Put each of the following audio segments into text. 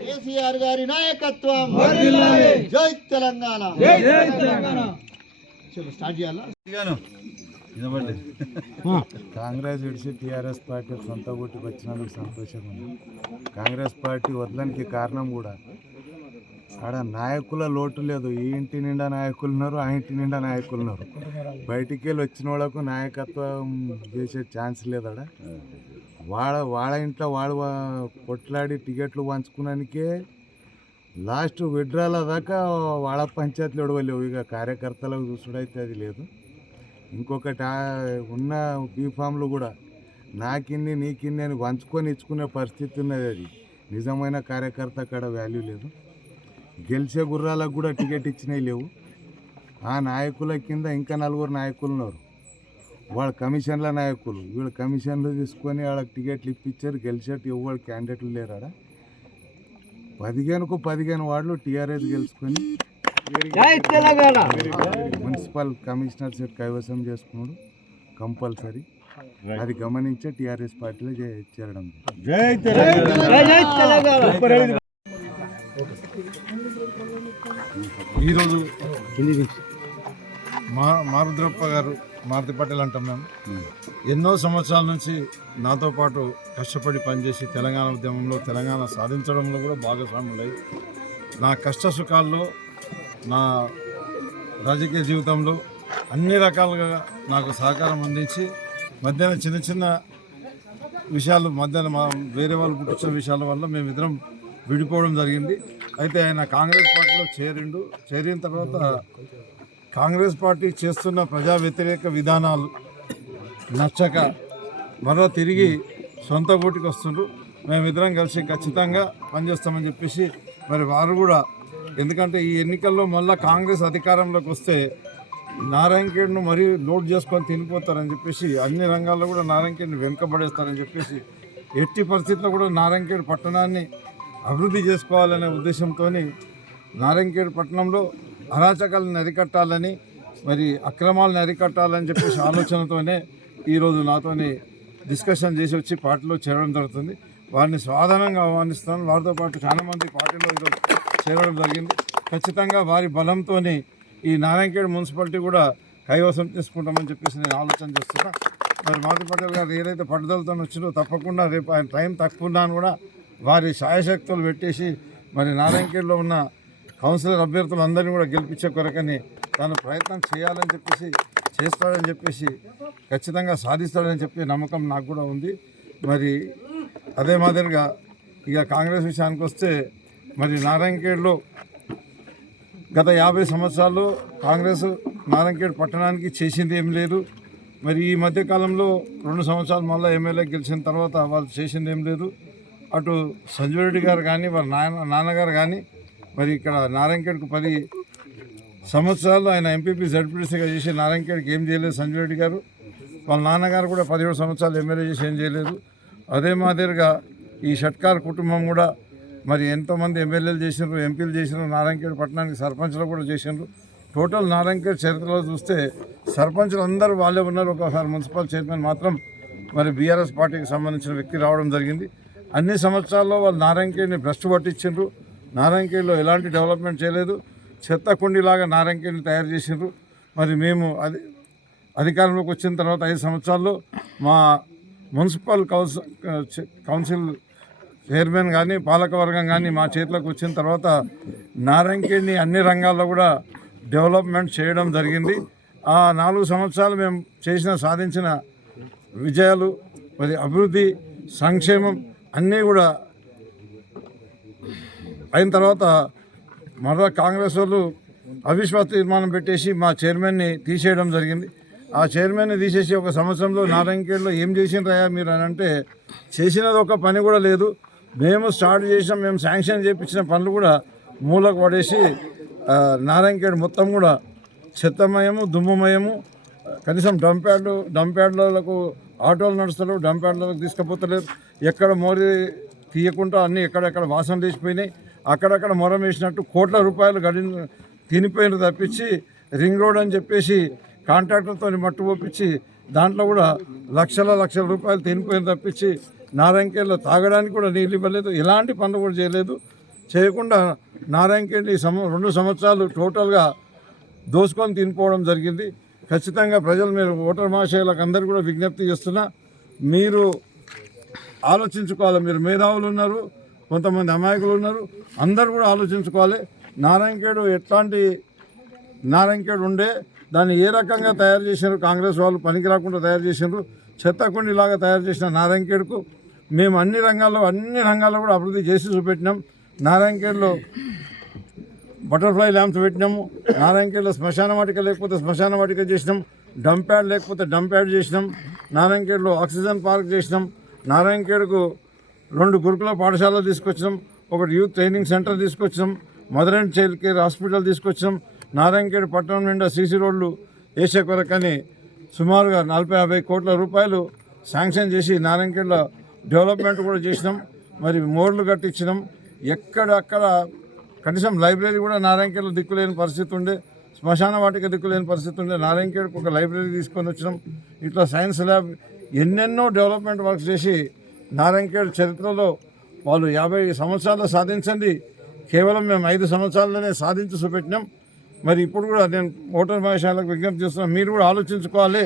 కేసీఆర్ గారి నాయకత్వం, జై తెలంగాణ. స్టార్ట్ చేయాలా? కాంగ్రెస్ విడిచి టీఆర్ఎస్ పార్టీ సొంత గుట్టుకు వచ్చినందుకు సంతోషంగా ఉంది. కాంగ్రెస్ పార్టీ వదలడానికి కారణం కూడా ఆడ నాయకుల లోటు లేదు. ఈ ఇంటి నిండా నాయకులు ఉన్నారు, ఆ ఇంటి నిండా నాయకులు ఉన్నారు. బయటికి వెళ్ళి వచ్చిన వాళ్ళకు నాయకత్వం చేసే ఛాన్స్ లేదు. ఆడ వాళ్ళ ఇంట్లో వాళ్ళు కొట్లాడి టికెట్లు పంచుకున్నానికే లాస్ట్ విడ్రాల దాకా వాళ్ళ పంచాయతీలు ఒడవలేవు. ఇక కార్యకర్తలకు చూసుడైతే అది లేదు. ఇంకొకటి ఉన్న బీఫామ్లు కూడా నాకిన్ని నీకిన్ని అని పంచుకొని ఇచ్చుకునే పరిస్థితి ఉన్నది. అది నిజమైన కార్యకర్త అక్కడ వాల్యూ లేదు. గెలిచే గుర్రాలకు కూడా టికెట్ ఇచ్చినవి లేవు. ఆ నాయకుల కింద ఇంకా 4 నాయకులు ఉన్నారు. వాళ్ళ కమిషన్ల నాయకులు, వీళ్ళు కమిషన్లు తీసుకొని వాళ్ళకి టికెట్లు ఇప్పించారు. గెలిచేట్టు ఎవరు క్యాండిడేట్లు లేరు. ఆడ 15 వార్డులు టీఆర్ఎస్ గెలుచుకొని మున్సిపల్ కమిషనర్ సెట్ కైవసం చేసుకున్నాడు కంపల్సరీ. అది గమనించే టీఆర్ఎస్ పార్టీలో చేరడం. ఈరోజు మారుద్రప్ప గారు, మారుతి పటేల్ అంటాం మేము, ఎన్నో సంవత్సరాల నుంచి నాతో పాటు కష్టపడి పనిచేసి తెలంగాణ ఉద్యమంలో తెలంగాణ సాధించడంలో కూడా భాగస్వాములై నా కష్ట సుఖాల్లో, నా రాజకీయ జీవితంలో అన్ని రకాలుగా నాకు సహకారం అందించి మధ్యాహ్నం చిన్న చిన్న విషయాలు వేరే వాళ్ళు పుట్టించిన విషయాల వల్ల మేమిద్దరం విడిపోవడం జరిగింది. అయితే ఆయన కాంగ్రెస్ పార్టీలో చేరిన తర్వాత కాంగ్రెస్ పార్టీ చేస్తున్న ప్రజా వ్యతిరేక విధానాలు నచ్చక మరో తిరిగి సొంత గూటికి వస్తుండ్రు. మేమిద్దరం కలిసి ఖచ్చితంగా పనిచేస్తామని చెప్పేసి మరి వారు కూడా, ఎందుకంటే ఈ ఎన్నికల్లో మళ్ళీ కాంగ్రెస్ అధికారంలోకి వస్తే నారాయణఖేడ్ను మరీ లోడ్ చేసుకొని తినిపోతారని చెప్పేసి, అన్ని రంగాల్లో కూడా నారాయణఖేడ్ని వెనుకబడేస్తారని చెప్పేసి, ఎట్టి పరిస్థితుల్లో కూడా నారాయణఖేడ్ పట్టణాన్ని అభివృద్ధి చేసుకోవాలనే ఉద్దేశంతో నారాయణఖేడ్ పట్టణంలో అరాచకాలను అరికట్టాలని, మరి అక్రమాలను అరికట్టాలని చెప్పేసి ఆలోచనతోనే ఈరోజు నాతోని డిస్కషన్ చేసి వచ్చి పార్టీలో చేరడం జరుగుతుంది. వారిని సాధారణంగా ఆహ్వానిస్తున్నాను. వారితో పాటు చాలామంది పార్టీలో ఈరోజు చేరడం జరిగింది. ఖచ్చితంగా వారి బలంతో ఈ నారాయణఖేడ్ మున్సిపాలిటీ కూడా కైవసం చేసుకుంటామని చెప్పేసి నేను ఆలోచన చేస్తున్నా. మరి మారుతి పటేల్ గారు ఏదైతే పట్టుదలతో వచ్చిందో తప్పకుండా రేపు ఆయన టైం తక్కువ ఉన్నాను కూడా వారి సాయశక్తులు పెట్టేసి మరి నారాయణఖేడ్లో ఉన్న కౌన్సిలర్ అభ్యర్థులందరినీ కూడా గెలిపించే కొరకని తాను ప్రయత్నం చేయాలని చెప్పేసి, చేస్తాడని చెప్పేసి, ఖచ్చితంగా సాధిస్తాడని చెప్పి నమ్మకం నాకు కూడా ఉంది. మరి అదే మాదిరిగా ఇక కాంగ్రెస్ విషయానికి వస్తే, మరి నారాయణఖేడ్లో గత 50 సంవత్సరాల్లో కాంగ్రెస్ నారాయణఖేడ్ పట్టణానికి చేసింది ఏం లేదు. మరి ఈ మధ్యకాలంలో 2 సంవత్సరాలు మళ్ళీ ఎమ్మెల్యే గెలిచిన తర్వాత వాళ్ళు చేసింది ఏం లేదు. అటు సంజయ్ రెడ్డి గారు కానీ వాళ్ళ నాన్నగారు కానీ, మరి ఇక్కడ నారాయణఖేడ్కు 10 సంవత్సరాలు ఆయన ఎంపీపీ జడ్పీటీసీగా చేసి నారాయణఖేడ్కి ఏం చేయలేదు సంజయ్ రెడ్డి గారు. వాళ్ళ నాన్నగారు కూడా 17 సంవత్సరాలు ఎమ్మెల్యే చేసి ఏం చేయలేదు. అదే మాదిరిగా ఈ షట్కార్ కుటుంబం కూడా మరి ఎంతోమంది ఎమ్మెల్యేలు చేసినారు, ఎంపీలు చేసినారు, నారాయణఖేడ్ పట్టణానికి సర్పంచ్లు కూడా చేసినారు. టోటల్ నారాయణఖేడ్ చరిత్రలో చూస్తే సర్పంచ్లు అందరూ వాళ్ళే ఉన్నారు. ఒకసారి మున్సిపల్ చైర్మన్ మాత్రం మరి బీఆర్ఎస్ పార్టీకి సంబంధించిన వ్యక్తి రావడం జరిగింది. అన్ని సంవత్సరాల్లో వాళ్ళు నారాయణఖేడ్ని భ్రష్టు పట్టించారు. నారాయణఖేడ్లో ఎలాంటి డెవలప్మెంట్ చేయలేదు. చెత్త కుండీలాగా నారాయణఖేడ్ని తయారు చేసిండ్రు. మరి మేము అధికారంలోకి వచ్చిన తర్వాత 5 సంవత్సరాల్లో మా మున్సిపల్ కౌన్సిల్ చైర్మన్ కానీ పాలకవర్గం కానీ మా చేతిలోకి వచ్చిన తర్వాత నారాయణఖేడ్ని అన్ని రంగాల్లో కూడా డెవలప్మెంట్ చేయడం జరిగింది. ఆ 4 సంవత్సరాలు మేము సాధించిన విజయాలు, మరి అభివృద్ధి, సంక్షేమం అన్నీ కూడా అయిన తర్వాత మరలా కాంగ్రెస్ వాళ్ళు అవిశ్వాస తీర్మానం పెట్టేసి మా చైర్మన్ని తీసేయడం జరిగింది. ఆ చైర్మన్ని తీసేసి 1 సంవత్సరంలో నారాయణఖేడ్లో ఏం చేసిండ్రయ్యా మీరు అని అంటే, చేసినది ఒక పని కూడా లేదు. మేము స్టార్ట్ చేసాం, మేము శాంక్షన్ చేయించిన పనులు కూడా మూలకు పడేసి నారాయణఖేడ్ మొత్తం కూడా చెత్తమయము, దుమ్ముమయము. కనీసం డంప్యార్డ్లకు ఆటోలు నడుస్తారు, డంప్యార్డ్లకు తీసుకుపోతలేరు. ఎక్కడ మోరీ తీయకుండా అన్నీ ఎక్కడెక్కడ వాసన లేచిపోయినాయి. అక్కడక్కడ మొరం వేసినట్టు కోట్ల రూపాయలు తినిపోయిన తప్పించి రింగ్ రోడ్ అని చెప్పేసి కాంట్రాక్టర్తో మట్టు ఒప్పించి దాంట్లో కూడా లక్షల రూపాయలు తినిపోయిన తప్పించి నారాయణఖేడ్లో తాగడానికి కూడా నీళ్ళు ఇవ్వలేదు, ఎలాంటి పనులు కూడా చేయలేదు. చేయకుండా నారాయణఖేడ్ 2 సంవత్సరాలు టోటల్గా దోసుకొని తినిపోవడం జరిగింది. ఖచ్చితంగా ప్రజలు మీరు ఓటర్ మహాశయులకు అందరూ కూడా విజ్ఞప్తి చేస్తున్నా, మీరు ఆలోచించుకోవాలి. మీరు మేధావులు ఉన్నారు, కొంతమంది అమాయకులు ఉన్నారు, అందరూ కూడా ఆలోచించుకోవాలి. నారాయణఖేడ్ ఎట్లాంటి నారాయణఖేడ్ ఉండే దాన్ని ఏ రకంగా తయారు చేసినారు, కాంగ్రెస్ వాళ్ళు పనికి రాకుండా తయారు చేసినారు, చెత్తకుండిలాగా తయారు చేసిన నారాయణఖేడ్కు మేము అన్ని రంగాల్లో కూడా అభివృద్ధి చేసి చూపెట్టినాం. నారాయణఖేడ్లో బటర్ఫ్లై ల్యాంప్స్ పెట్టినాము, నారాయణఖేడ్లో శ్మశాన వాటిక లేకపోతే శ్మశాన వాటిక చేసినాం, డంప్ యార్డ్ లేకపోతే డంప్ యార్డ్ చేసినాం, నారాయణఖేడ్లో ఆక్సిజన్ పార్క్ చేసినాం, నారాయణఖేడ్కు 2 గురుకుల పాఠశాలలు తీసుకొచ్చినాం, ఒకటి యూత్ ట్రైనింగ్ సెంటర్ తీసుకొచ్చినాం, mother and child care hospital తీసుకొచ్చినాం. నారాయణఖేడ్ పట్టణం నిండా సీసీ రోడ్లు వేసే కొరకని సుమారుగా 40-50 కోట్ల రూపాయలు శాంక్షన్ చేసి నారాయణఖేడ్లో డెవలప్మెంట్ కూడా చేసినాం. మరి మోర్లు కట్టించినాం. ఎక్కడక్కడ కనీసం లైబ్రరీ కూడా నారాయణఖేడ్లో దిక్కులేని పరిస్థితి ఉండే, శ్మశాన వాటిక దిక్కులేని పరిస్థితి ఉండే. నారాయణఖేడ్కి ఒక లైబ్రరీ తీసుకొని వచ్చినాం. ఇట్లా సైన్స్ ల్యాబ్ ఎన్నెన్నో డెవలప్మెంట్ వర్క్స్ చేసి నారాయణఖేడ్ చరిత్రలో వాళ్ళు 50 సంవత్సరాలు సాధించండి, కేవలం మేము 5 సంవత్సరాల్లోనే సాధించి చూపెట్టినాం. మరి ఇప్పుడు కూడా నేను ఓటర్ మహాశయులకు విజ్ఞప్తి చేస్తున్నాను, మీరు కూడా ఆలోచించుకోవాలి.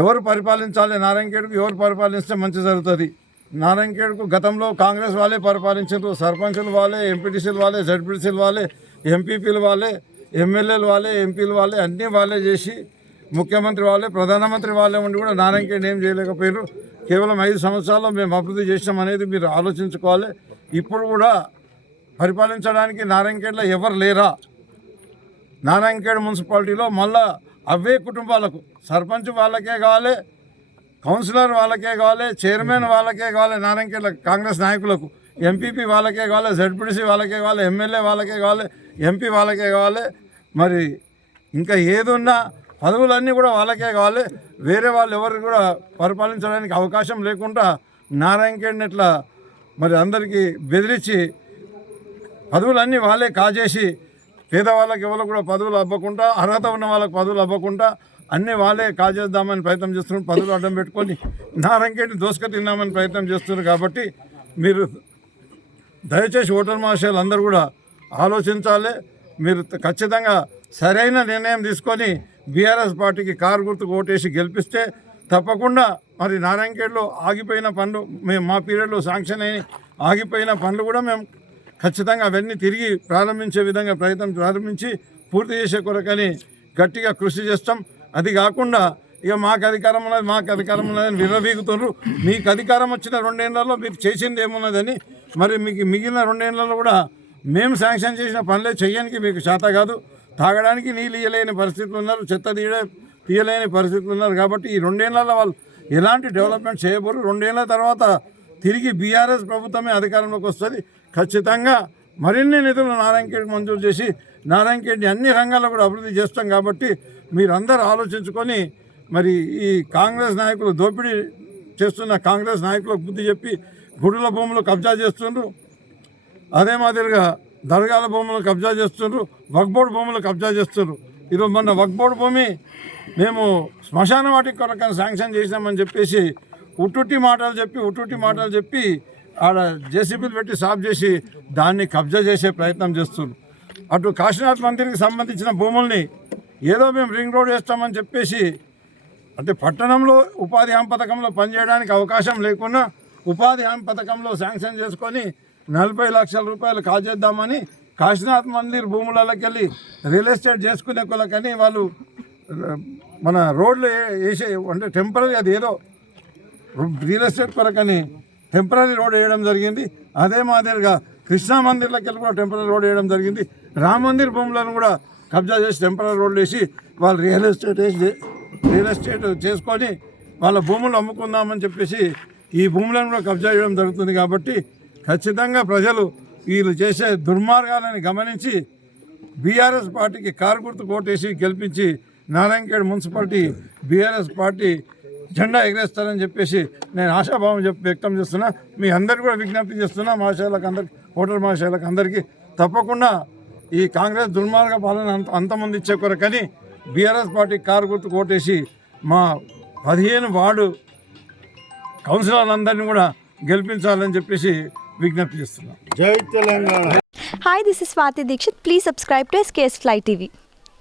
ఎవరు పరిపాలించాలి నారాయణఖేడ్కు, ఎవరు పరిపాలిస్తే మంచి జరుగుతుంది. నారాయణఖేడ్కు గతంలో కాంగ్రెస్ వాళ్ళే పరిపాలించారు, సర్పంచులు వాళ్ళే, ఎంపీటీసీలు వాళ్ళే, జడ్పీటీసీలు వాళ్ళే, ఎంపీపీలు వాళ్ళే, ఎమ్మెల్యేలు వాళ్ళే, ఎంపీలు వాళ్ళే, అన్నీ వాళ్ళే చేసి ముఖ్యమంత్రి వాళ్ళే, ప్రధానమంత్రి వాళ్ళే ఉండి కూడా నారాయణఖేడ్ ఏం చేయలేకపోయారు. కేవలం 5 సంవత్సరాల్లో మేము అభివృద్ధి చేసినాం అనేది మీరు ఆలోచించుకోవాలి. ఇప్పుడు కూడా పరిపాలించడానికి నారాయణఖేడ్లో ఎవరు లేరా? నారాయణఖేడ్ మున్సిపాలిటీలో మళ్ళా అవే కుటుంబాలకు, సర్పంచ్ వాళ్ళకే కావాలి, కౌన్సిలర్ వాళ్ళకే కావాలి, చైర్మన్ వాళ్ళకే కావాలి, నారాయణఖేడ్ల కాంగ్రెస్ నాయకులకు ఎంపీపీ వాళ్ళకే కావాలి, జడ్పీటీసీ వాళ్ళకే కావాలి, ఎమ్మెల్యే వాళ్ళకే కావాలి, ఎంపీ వాళ్ళకే కావాలి. మరి ఇంకా ఏదున్నా పదవులన్నీ కూడా వాళ్ళకే కావాలి. వేరే వాళ్ళు ఎవరికి కూడా పరిపాలించడానికి అవకాశం లేకుండా నారాయణఖేడ్ని ఇట్లా మరి అందరికీ బెదిరించి పదవులన్నీ వాళ్ళే కాజేసి పేదవాళ్ళకి ఎవరు కూడా పదవులు అవ్వకుండా, అర్హత ఉన్న వాళ్ళకి పదవులు అవ్వకుండా అన్నీ వాళ్ళే కాజేద్దామని ప్రయత్నం చేస్తున్నారు. పదవులు అడ్డం పెట్టుకొని నారాయణఖేడ్ని దోసుక తిన్నామని ప్రయత్నం చేస్తున్నారు. కాబట్టి మీరు దయచేసి ఓటర్ మహాశయులు అందరూ కూడా ఆలోచించాలి. మీరు ఖచ్చితంగా సరైన నిర్ణయం తీసుకొని బీఆర్ఎస్ పార్టీకి కారు గుర్తుకు ఓటేసి గెలిపిస్తే తప్పకుండా మరి నారాయణఖేడ్లో ఆగిపోయిన పనులు, మేము మా పీరియడ్లో శాంక్షన్ అయిన ఆగిపోయిన పనులు కూడా మేము ఖచ్చితంగా అవన్నీ తిరిగి ప్రారంభించే విధంగా ప్రారంభించి పూర్తి చేసే కొరకని గట్టిగా కృషి చేస్తాం. అది కాకుండా ఇక మాకు అధికారం ఉన్నదని విర్రవీగుతున్నారు. మీకు అధికారం వచ్చిన 2 ఏళ్లలో మీరు చేసింది ఏమున్నదని, మరి మీకు మిగిలిన 2 ఏళ్లలో కూడా మేము శాంక్షన్ చేసిన పనులే చేయడానికి మీకు చేత కాదు. తాగడానికి నీళ్ళు ఇయ్యలేని పరిస్థితులు ఉన్నారు, చెత్త తీయలేని పరిస్థితులు ఉన్నారు. కాబట్టి ఈ 2 ఏళ్లలో వాళ్ళు ఎలాంటి డెవలప్మెంట్ చేయబోరు. 2 ఏళ్ల తర్వాత తిరిగి బీఆర్ఎస్ ప్రభుత్వమే అధికారంలోకి వస్తుంది. ఖచ్చితంగా మరిన్ని నిధులు నారాయణఖేడ్కి మంజూరు చేసి నారాయణఖేడ్ని అన్ని రంగాల్లో కూడా అభివృద్ధి చేస్తాం. కాబట్టి మీరందరూ ఆలోచించుకొని మరి ఈ కాంగ్రెస్ నాయకులు దోపిడీ చేస్తున్న కాంగ్రెస్ నాయకులకు బుద్ధి చెప్పి గుడుల భూములు కబ్జా చేస్తున్నారు, అదే మాదిరిగా దర్గాల భూములు కబ్జా చేస్తున్నారు, వక్ఫ్ బోర్డు భూములు కబ్జా చేస్తున్నారు. ఈరోజు మొన్న వక్ఫ్ బోర్డు భూమి మేము శ్మశాన వాటికి కొరకు శాంక్షన్ చేసినామని చెప్పేసి ఉట్టుట్టి మాటలు చెప్పి ఆడ జేసీబీలు పెట్టి సాఫ్ చేసి దాన్ని కబ్జా చేసే ప్రయత్నం చేస్తున్నారు. అటు కాశీనాథ్ మందిర్కి సంబంధించిన భూముల్ని ఏదో మేము రింగ్ రోడ్ వేస్తామని చెప్పేసి, అంటే పట్టణంలో ఉపాధి హామీ పథకంలో పనిచేయడానికి అవకాశం లేకుండా ఉపాధి హామీ పథకంలో శాంక్షన్ చేసుకొని 40 లక్షల రూపాయలు కాజేద్దామని కాశీనాథ్ మందిర్ భూములకి వెళ్ళి రియల్ ఎస్టేట్ చేసుకునే కొలకని వాళ్ళు మన రోడ్లు వేసే, అంటే టెంపరీ, అది ఏదో రియల్ ఎస్టేట్ కొరకని టెంపరీ రోడ్ వేయడం జరిగింది. అదే మాదిరిగా కృష్ణా మందిర్లకి వెళ్ళి కూడా టెంపరీ రోడ్ వేయడం జరిగింది. రామ్ మందిర్ భూములను కూడా కబ్జా చేసి టెంపరీ రోడ్లు వేసి వాళ్ళు రియల్ ఎస్టేట్ చేసుకొని వాళ్ళ భూములు అమ్ముకుందామని చెప్పేసి ఈ భూములను కూడా కబ్జా చేయడం జరుగుతుంది. కాబట్టి ఖచ్చితంగా ప్రజలు వీళ్ళు చేసే దుర్మార్గాలను గమనించి బీఆర్ఎస్ పార్టీకి కారు గుర్తు కోటేసి గెలిపించి నారాయణఖేడ్ మున్సిపాలిటీ బీఆర్ఎస్ పార్టీ జెండా ఎగరేస్తారని చెప్పేసి నేను ఆశాభావం వ్యక్తం చేస్తున్నా. మీ అందరికీ కూడా విజ్ఞప్తి చేస్తున్నా, మహాశయులకు అందరికీ, ఓటర్ మహాశయులకు అందరికీ తప్పకుండా ఈ కాంగ్రెస్ దుర్మార్గ పాలన అంతమంది ఇచ్చే కొరకని బీఆర్ఎస్ పార్టీ కారు గుర్తు ఓటేసి మా 15 వార్డు కౌన్సిలర్లందరినీ కూడా గెలిపించాలని చెప్పేసి విజ్ఞప్తి చేస్తున్నాం. జై Telangana. Hi, this is Swati Dikshit. Please subscribe to SKS Fly TV.